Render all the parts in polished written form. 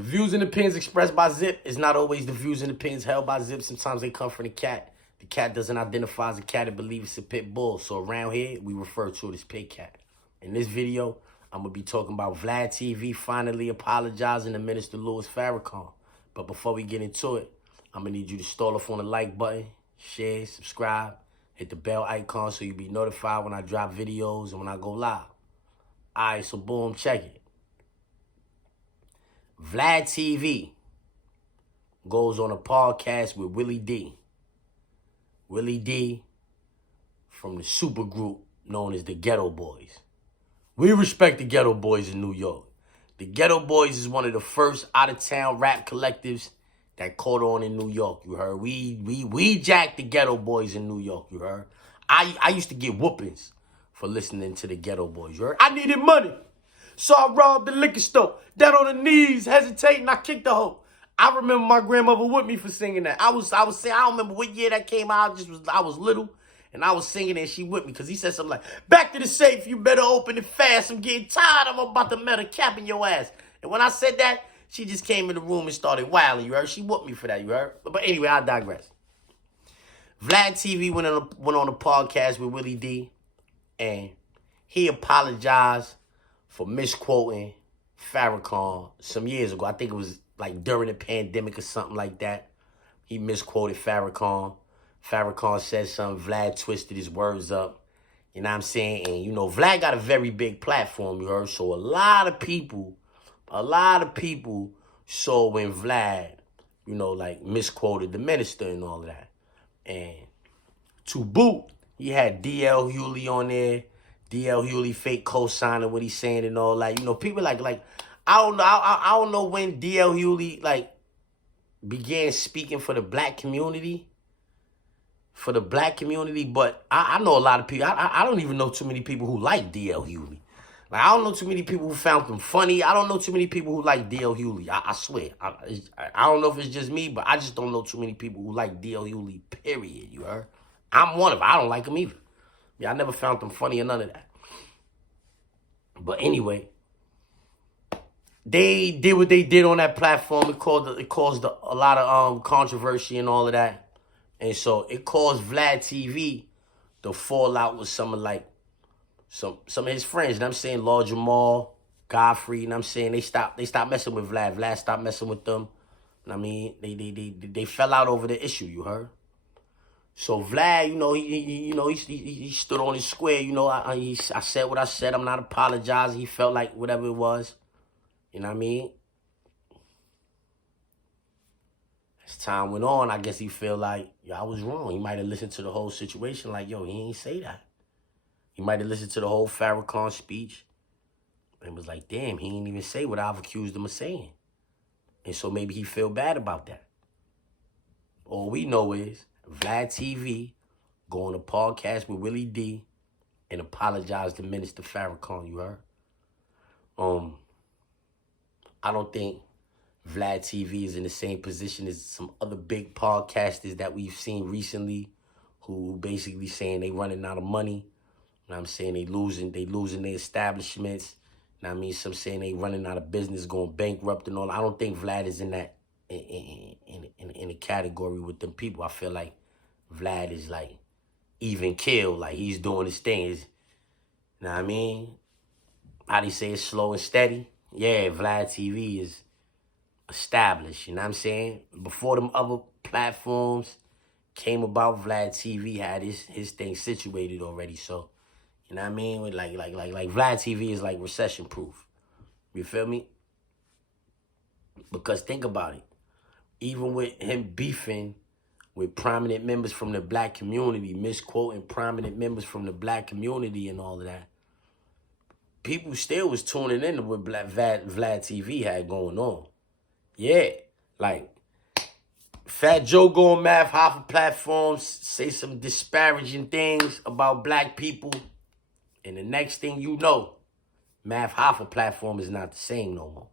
The views and opinions expressed by Zip is not always the views and opinions held by Zip. Sometimes they come from the cat. The cat doesn't identify as a cat and believes it's a pit bull. So around here, we refer to it as pit cat. In this video, I'm going to be talking about Vlad TV finally apologizing to Minister Louis Farrakhan. But before we get into it, I'm going to need you to stall off on the like button, share, subscribe, hit the bell icon so you'll be notified when I drop videos and when I go live. All right, so boom, check it. Vlad TV goes on a podcast with Willie D. Willie D from the super group known as the Ghetto Boys. We respect the Ghetto Boys in New York. The Ghetto Boys is one of the first out-of-town rap collectives that caught on in New York, you heard? We jacked the Ghetto Boys in New York, you heard? I used to get whoopings for listening to the Ghetto Boys, you heard? I needed money. So I robbed the liquor store, down on the knees, hesitating, I kicked the hoe. I remember my grandmother with me for singing that. I was saying, I don't remember what year that came out. I was little, and I was singing it, and she with me, because he said something like, back to the safe, you better open it fast. I'm getting tired, I'm about to melt a cap in your ass. And when I said that, she just came in the room and started wilding, you heard? She whooped me for that, you heard? But anyway, I digress. Vlad TV went on a podcast with Willie D, and he apologized for misquoting Farrakhan some years ago. I think it was like during the pandemic or something like that. He misquoted Farrakhan. Farrakhan said something. Vlad twisted his words up. You know what I'm saying? And, you know, Vlad got a very big platform, you heard? So a lot of people saw when Vlad, you know, like misquoted the minister and all of that. And to boot, he had D.L. Hewley on there. D.L. Hewley fake co-signing what he's saying and all that. You know, people like I don't know when D.L. Hewley like began speaking for the black community. But I know a lot of people. I don't even know too many people who like D.L. Hewley. Like, I don't know too many people who found them funny. I don't know too many people who like D.L. Hewley. I swear. I don't know if it's just me, but I just don't know too many people who like D.L. Hewley, period, you heard? I'm one of them. I don't like him either. Yeah, I never found them funny or none of that. But anyway, they did what they did on that platform. It caused a lot of controversy and all of that. And so it caused Vlad TV to fall out with some of his friends. And I'm saying Lord Jamal, Godfrey, and I'm saying they stopped messing with Vlad. Vlad stopped messing with them. And I mean, they fell out over the issue, you heard? So Vlad, you know, he stood on his square. You know, I said what I said. I'm not apologizing. He felt like whatever it was. You know what I mean? As time went on, I guess he felt like, yo, I was wrong. He might have listened to the whole situation like, yo, he ain't say that. He might have listened to the whole Farrakhan speech and was like, damn, he ain't even say what I've accused him of saying. And so maybe he feel bad about that. All we know is Vlad TV go on a podcast with Willie D and apologize to Minister Farrakhan, you heard? I don't think Vlad TV is in the same position as some other big podcasters that we've seen recently who basically saying they running out of money. You know what I'm saying? They losing their establishments. You know what I mean? Some saying they running out of business, going bankrupt and all. I don't think Vlad is in that in a category with them people. I feel like Vlad is like even killed, like he's doing his things. You know what I mean? How they say it's slow and steady? Yeah, Vlad TV is established, you know what I'm saying? Before them other platforms came about, Vlad TV had his thing situated already. So, you know what I mean? Like Vlad TV is like recession proof. You feel me? Because think about it. Even with him beefing with prominent members from the black community, misquoting prominent members from the black community and all of that, people still was tuning into what Vlad TV had going on. Yeah, like Fat Joe go on Math Hoffa platforms, say some disparaging things about black people, and the next thing you know, Math Hoffa platform is not the same no more.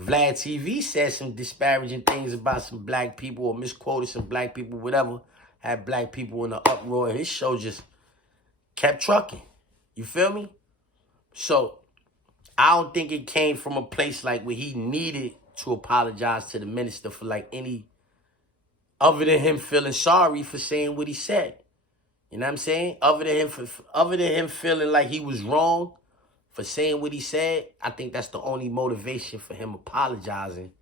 Vlad TV said some disparaging things about some black people or misquoted some black people, whatever, had black people in the uproar, and his show just kept trucking. You feel me? So I don't think it came from a place like where he needed to apologize to the minister for like any, other than him feeling sorry for saying what he said. You know what I'm saying? Other than him feeling like he was wrong for saying what he said, I think that's the only motivation for him apologizing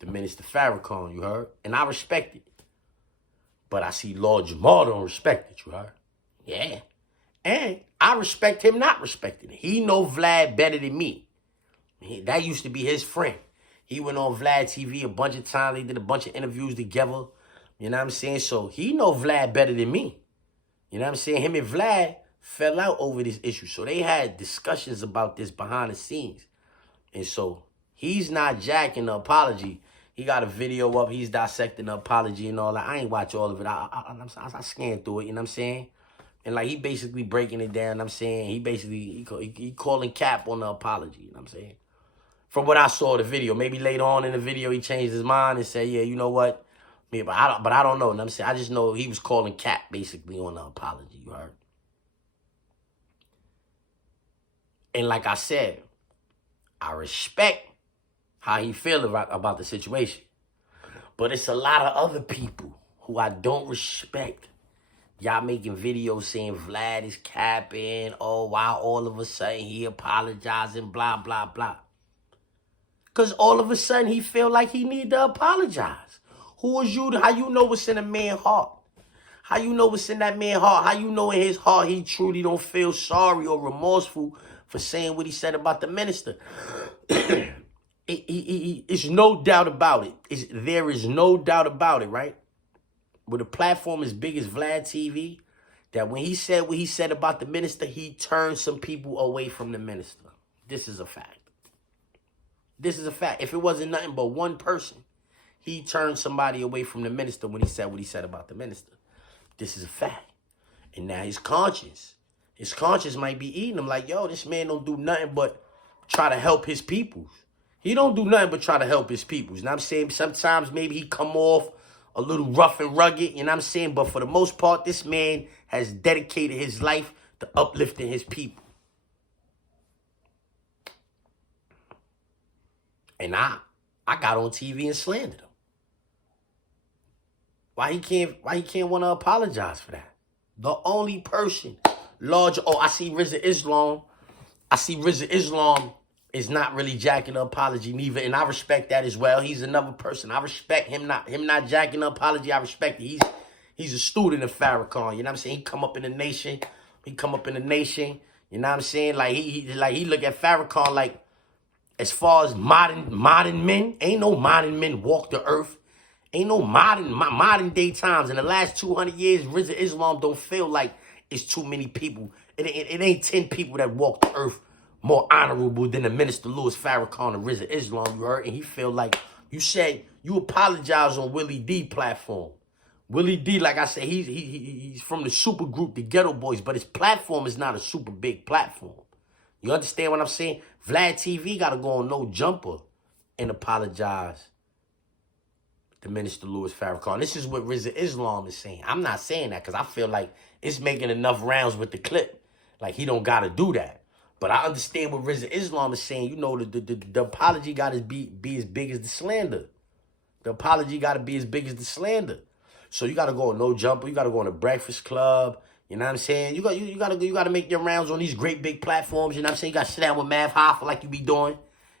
to Minister Farrakhan, you heard? And I respect it. But I see Lord Jamal don't respect it, you heard? Yeah. And I respect him not respecting it. He know Vlad better than me. That used to be his friend. He went on Vlad TV a bunch of times. They did a bunch of interviews together. You know what I'm saying? So he know Vlad better than me. You know what I'm saying? Him and Vlad fell out over this issue. So they had discussions about this behind the scenes. And so he's not jacking the apology. He got a video up. He's dissecting the apology and all that. I ain't watch all of it. I scanned through it, you know what I'm saying? And like he basically breaking it down, I'm saying? He basically, he calling cap on the apology, you know what I'm saying? From what I saw the video. Maybe later on in the video he changed his mind and said, yeah, you know what? But I don't know, you know what I'm saying? I just know he was calling cap basically on the apology, you heard? And like I said, I respect how he feel about the situation. But it's a lot of other people who I don't respect. Y'all making videos saying Vlad is capping. Oh, why all of a sudden he apologizing, blah, blah, blah. Because all of a sudden he feel like he need to apologize. Who is you? How you know what's in a man's heart? How you know what's in that man's heart? How you know in his heart he truly don't feel sorry or remorseful for saying what he said about the minister? It's no doubt about it. There is no doubt about it, right? With a platform as big as Vlad TV, that when he said what he said about the minister, he turned some people away from the minister. This is a fact. This is a fact. If it wasn't nothing but one person, he turned somebody away from the minister when he said what he said about the minister. This is a fact. And now his conscience might be eating him like, yo, this man don't do nothing but try to help his peoples. He don't do nothing but try to help his peoples. You know what I'm saying? Sometimes maybe he come off a little rough and rugged, you know what I'm saying? But for the most part, this man has dedicated his life to uplifting his people. And I got on TV and slandered him. Why he can't want to apologize for that? The only person, I see Riza Islam. Is not really jacking the apology neither, and I respect that as well. He's another person. I respect him not jacking the apology. I respect it. He's a student of Farrakhan. You know what I'm saying? He come up in the nation. You know what I'm saying? Like he look at Farrakhan like, as far as modern men, ain't no modern men walk the earth. Ain't no modern day times. In the last 200 years, Riza Islam don't feel like it's too many people. It ain't 10 people that walk the earth more honorable than the Minister Louis Farrakhan and Riza Islam, you heard? And he feel like, you said you apologize on Willie D platform. Willie D, like I said, he's from the super group, the Ghetto Boys, but his platform is not a super big platform. You understand what I'm saying? Vlad TV got to go on No Jumper and apologize to Minister Louis Farrakhan. This is what Riza Islam is saying. I'm not saying that because I feel like it's making enough rounds with the clip. Like, he don't got to do that. But I understand what Riza Islam is saying. You know, the apology got to be as big as the slander. The apology got to be as big as the slander. So you got to go on No Jumper. You got to go on the Breakfast Club. You know what I'm saying? You got to make your rounds on these great big platforms. You know what I'm saying? You got to sit down with Mav Hoffa like you be doing. You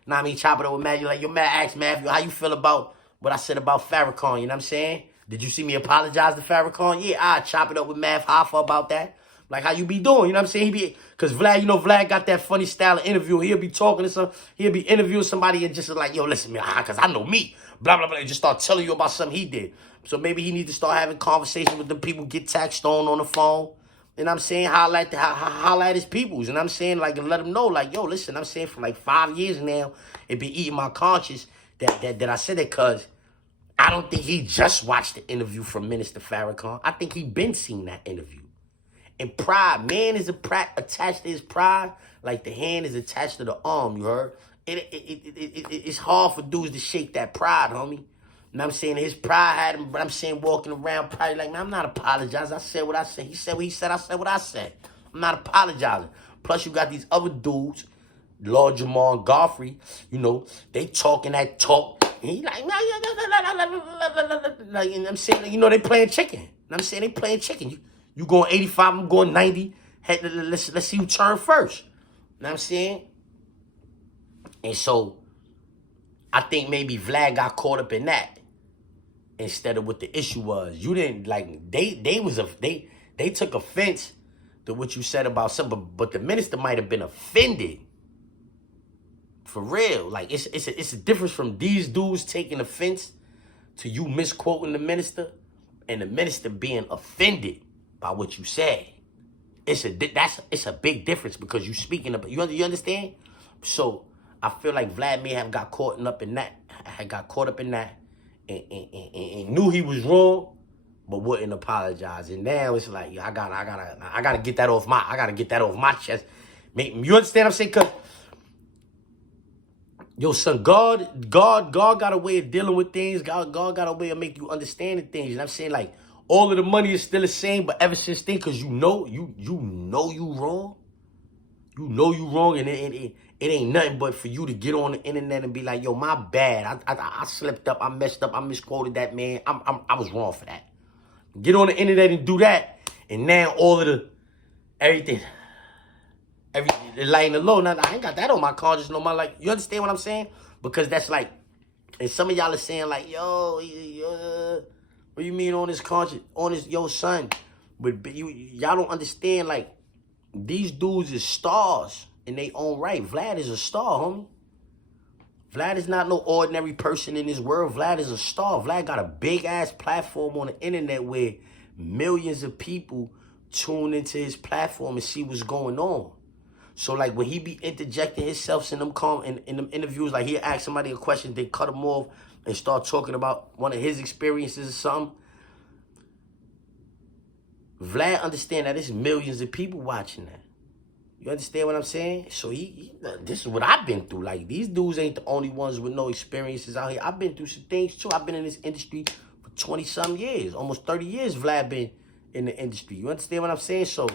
know what I mean? Chop it up with Mav. You're like, yo, Mav, ask Mav, how you feel about what I said about Farrakhan? You know what I'm saying? Did you see me apologize to Farrakhan? Yeah, I chop it up with Mav Hoffa about that. Like how you be doing, you know what I'm saying? Because Vlad, you know, Vlad got that funny style of interview. He'll be talking to he'll be interviewing somebody and just like, yo, listen, man, because I know me, blah, blah, blah. And just start telling you about something he did. So maybe he needs to start having conversations with the people, get taxed on the phone. You know what I'm saying? Holla at his peoples. You know what I'm saying? Like, and let them know, like, yo, listen, I'm saying for like 5 years now, it be eating my conscience that I said it because I don't think he just watched the interview from Minister Farrakhan. I think he been seeing that interview. And pride, man is attached to his pride like the hand is attached to the arm, you heard? It's hard for dudes to shake that pride, homie. You know what I'm saying? His pride had him, but I'm saying walking around probably like, man, I'm not apologizing. I said what I said. He said what he said. I said what I said. I'm not apologizing. Plus, you got these other dudes Lord Jamal Godfrey, you know, they talking that talk. And he like, like, you know what I'm saying? You know, they playing chicken. You know what I'm saying? They playing chicken. You going 85, I'm going 90. Hey, let's see who turn first. You know what I'm saying? And so, I think maybe Vlad got caught up in that instead of what the issue was. You didn't, like, they took offense to what you said about something, but the minister might have been offended. For real. Like, it's a difference from these dudes taking offense to you misquoting the minister and the minister being offended by what you said. It's a big difference because you speaking up. You understand? So I feel like Vlad may have got caught up in that. And knew he was wrong, but wouldn't apologize. And now it's like, I gotta get that off my chest. You understand what I'm saying? Cause yo, son, God got a way of dealing with things. God got a way of making you understand things. And I'm saying, like, all of the money is still the same, but ever since then, because you know you wrong. You know you wrong, and it ain't nothing but for you to get on the internet and be like, yo, my bad. I slipped up, I messed up, I misquoted that man. I was wrong for that. Get on the internet and do that, and now all of the everything lighting the low. Now I ain't got that on my conscience no more. Like, you understand what I'm saying? Because that's like, and some of y'all are saying like, yo, what do you mean on his conscience, on his son? But y'all don't understand, like, these dudes is stars in their own right. Vlad is a star, homie. Vlad is not no ordinary person in this world. Vlad is a star. Vlad got a big-ass platform on the internet where millions of people tune into his platform and see what's going on. So, like, when he be interjecting himself in them interviews, like, he'll ask somebody a question, they cut him off and start talking about one of his experiences or something. Vlad understand that there's millions of people watching that. You understand what I'm saying? So this is what I've been through. Like, these dudes ain't the only ones with no experiences out here. I've been through some things too. I've been in this industry for 20-some years. Almost 30 years Vlad been in the industry. You understand what I'm saying? So,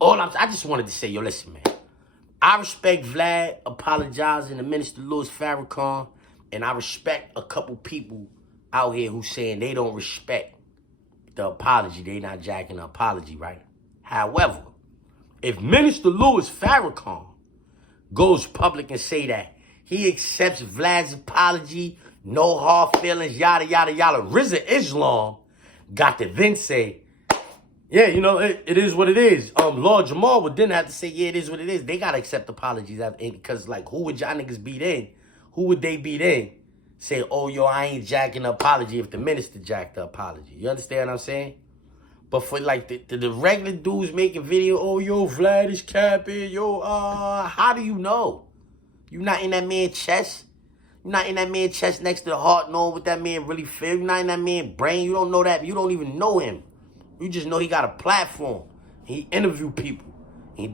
I just wanted to say, yo, listen, man. I respect Vlad apologizing to Minister Louis Farrakhan, and I respect a couple people out here who saying they don't respect the apology. They not jacking the apology, right? However, if Minister Louis Farrakhan goes public and say that he accepts Vlad's apology, no hard feelings, yada, yada, yada, Riza Islam got to then say, yeah, you know, it is what it is. Lord Jamal would then have to say, yeah, it is what it is. They got to accept apologies. Because, like, who would y'all niggas be then? Who would they be then? Say, oh, yo, I ain't jacking the apology if the minister jacked the apology. You understand what I'm saying? But for, like, the regular dudes making video, oh, yo, Vlad is capping, yo, how do you know? You not in that man's chest. You're not in that man's chest next to the heart knowing what that man really feels. You're not in that man's brain. You don't know that. You don't even know him. You just know he got a platform. He interview people. He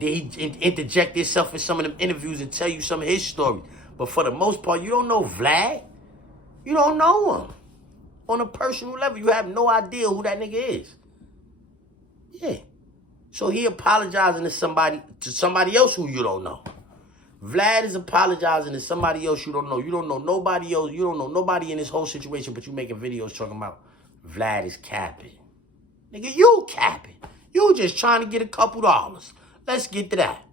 interject himself in some of them interviews and tell you some of his stories. But for the most part, you don't know Vlad. You don't know him. On a personal level, you have no idea who that nigga is. Yeah. So he apologizing to somebody else who you don't know. Vlad is apologizing to somebody else you don't know. You don't know nobody else. You don't know nobody in this whole situation, but you making videos talking about Vlad is capping. Nigga, you capping. You just trying to get a couple dollars. Let's get to that.